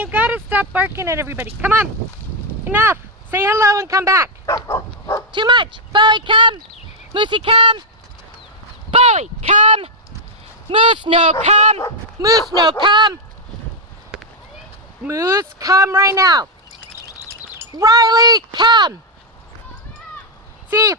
you gotta stop barking at everybody. Come on. Enough. Say hello and come back. Too much. Bowie, come. Moosey, come. Bowie, come. Moose, no, come. Moose, no, come. Moose, come right now. Riley, come. See?